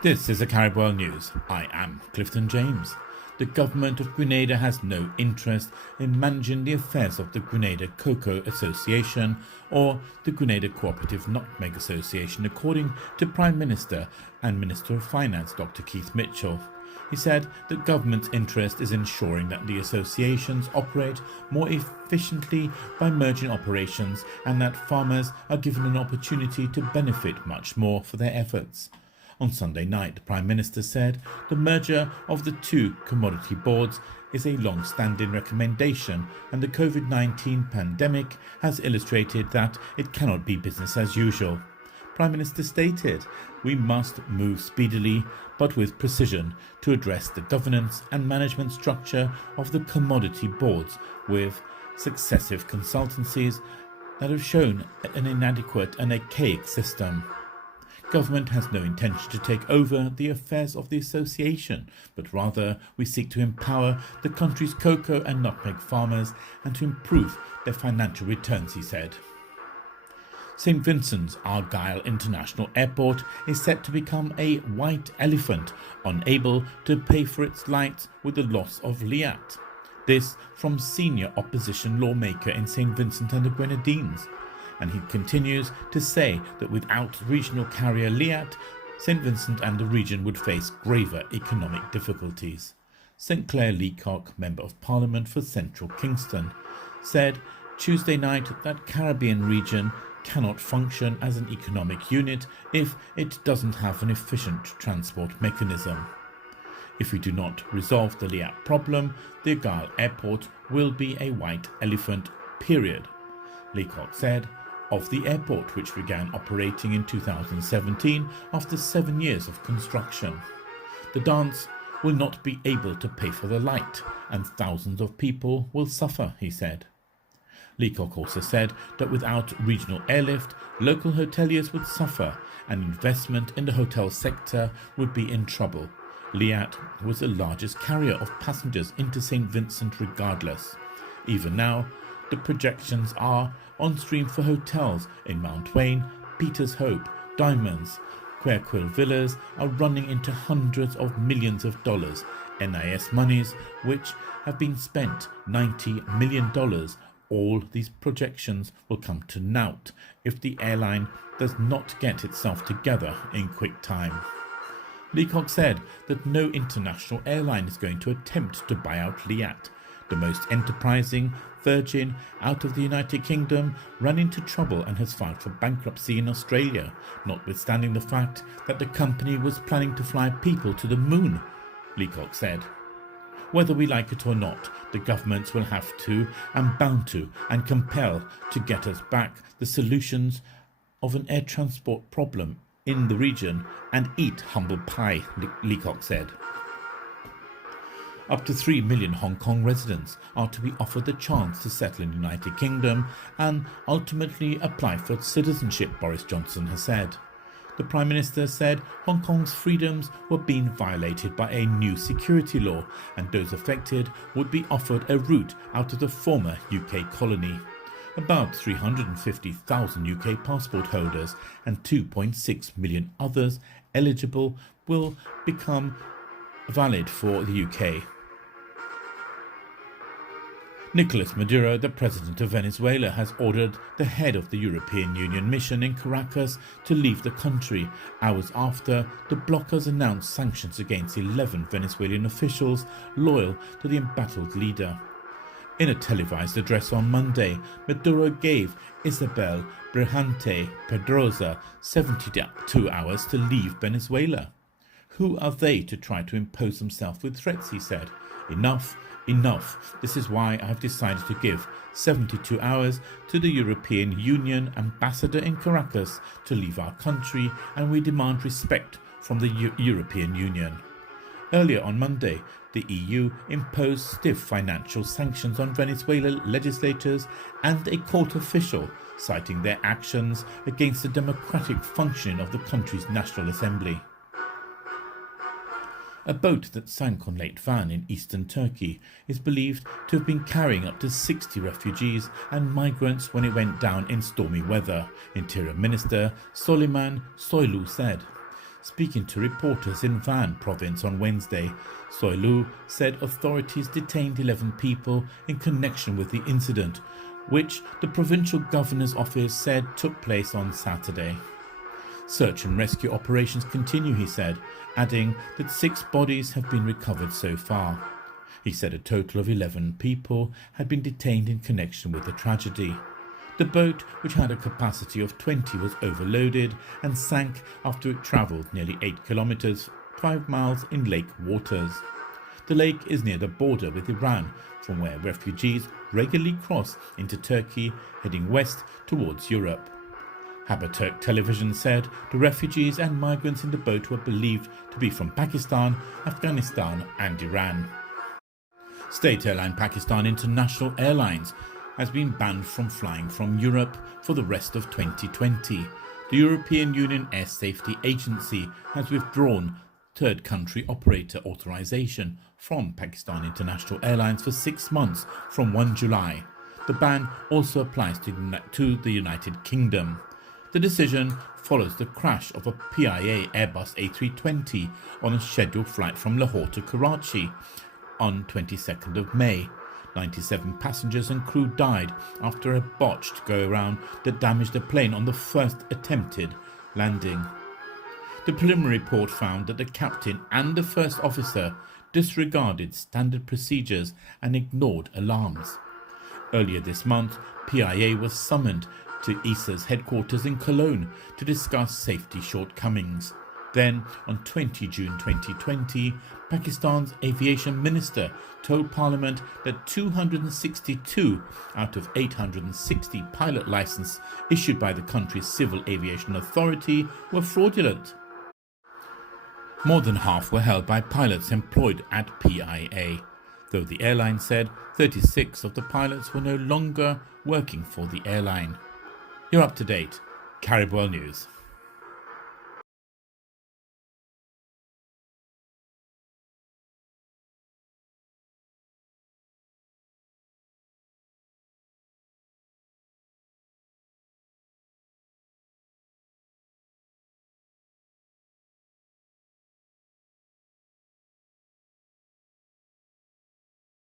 This is the CaribWorld News. I am Clifton James. The government of Grenada has no interest in managing the affairs of the Grenada Cocoa Association or the Grenada Cooperative Nutmeg Association, according to Prime Minister and Minister of Finance Dr. Keith Mitchell. He said the government's interest is ensuring that the associations operate more efficiently by merging operations and that farmers are given an opportunity to benefit much more for their efforts. On Sunday night, the Prime Minister said the merger of the two commodity boards is a long-standing recommendation and the COVID-19 pandemic has illustrated that it cannot be business as usual. Prime Minister stated, "We must move speedily but with precision to address the governance and management structure of the commodity boards with successive consultancies that have shown an inadequate and archaic system. Government has no intention to take over the affairs of the association, but rather we seek to empower the country's cocoa and nutmeg farmers and to improve their financial returns," he said. St. Vincent's Argyle International Airport is set to become a white elephant, unable to pay for its lights with the loss of Liat. This from senior opposition lawmaker in St. Vincent and the Grenadines. And he continues to say that without regional carrier Liat, St. Vincent and the region would face graver economic difficulties. St. Clair Leacock, Member of Parliament for Central Kingston, said Tuesday night that Caribbean region cannot function as an economic unit if it doesn't have an efficient transport mechanism. If we do not resolve the Liat problem, the Argyle Airport will be a white elephant, period. Leacock said, of the airport, which began operating in 2017 after 7 years of construction. The dance will not be able to pay for the light, and thousands of people will suffer, he said. Leacock also said that without regional airlift, local hoteliers would suffer, and investment in the hotel sector would be in trouble. Liat was the largest carrier of passengers into St. Vincent regardless. Even now, the projections are on stream for hotels in Mount Wayne, Peter's Hope, Diamonds, Querquill Villas are running into hundreds of millions of dollars, NIS monies which have been spent $90 million. All these projections will come to naught if the airline does not get itself together in quick time. Leacock said that no international airline is going to attempt to buy out Liat. The most enterprising, Virgin, out of the United Kingdom, ran into trouble and has filed for bankruptcy in Australia, notwithstanding the fact that the company was planning to fly people to the moon, Leacock said. Whether we like it or not, the governments will have to, and bound to, and compel to get us back the solutions of an air transport problem in the region and eat humble pie, Leacock said. Up to 3 million Hong Kong residents are to be offered the chance to settle in the United Kingdom and ultimately apply for citizenship, Boris Johnson has said. The Prime Minister said Hong Kong's freedoms were being violated by a new security law and those affected would be offered a route out of the former UK colony. About 350,000 UK passport holders and 2.6 million others eligible will become valid for the UK. Nicolas Maduro, the president of Venezuela, has ordered the head of the European Union mission in Caracas to leave the country hours after the blockers announced sanctions against 11 Venezuelan officials loyal to the embattled leader. In a televised address on Monday, Maduro gave Isabel Brejante Pedrosa 72 hours to leave Venezuela. Who are they to try to impose themselves with threats, he said. Enough. This is why I have decided to give 72 hours to the European Union ambassador in Caracas to leave our country, and we demand respect from the European Union. Earlier on Monday, the EU imposed stiff financial sanctions on Venezuelan legislators and a court official, citing their actions against the democratic functioning of the country's National Assembly. A boat that sank on Lake Van in eastern Turkey is believed to have been carrying up to 60 refugees and migrants when it went down in stormy weather, Interior Minister Soliman Soylu said. Speaking to reporters in Van province on Wednesday, Soilu said authorities detained 11 people in connection with the incident, which the provincial governor's office said took place on Saturday. Search and rescue operations continue, he said, adding that 6 bodies have been recovered so far. He said a total of 11 people had been detained in connection with the tragedy. The boat, which had a capacity of 20, was overloaded and sank after it travelled nearly 8 kilometres, 5 miles in lake waters. The lake is near the border with Iran, from where refugees regularly cross into Turkey, heading west towards Europe. Haberturk television said the refugees and migrants in the boat were believed to be from Pakistan, Afghanistan and Iran. State airline Pakistan International Airlines has been banned from flying from Europe for the rest of 2020. The European Union Air Safety Agency has withdrawn third country operator authorization from Pakistan International Airlines for 6 months from 1 July. The ban also applies to the United Kingdom. The decision follows the crash of a PIA Airbus A320 on a scheduled flight from Lahore to Karachi on 22nd of May. 97 passengers and crew died after a botched go-around that damaged the plane on the first attempted landing. The preliminary report found that the captain and the first officer disregarded standard procedures and ignored alarms. Earlier this month, PIA was summoned to ESA's headquarters in Cologne to discuss safety shortcomings. Then, on 20 June 2020, Pakistan's aviation minister told Parliament that 262 out of 860 pilot licenses issued by the country's Civil Aviation Authority were fraudulent. More than half were held by pilots employed at PIA, though the airline said 36 of the pilots were no longer working for the airline. You're up to date. CaribWorld News.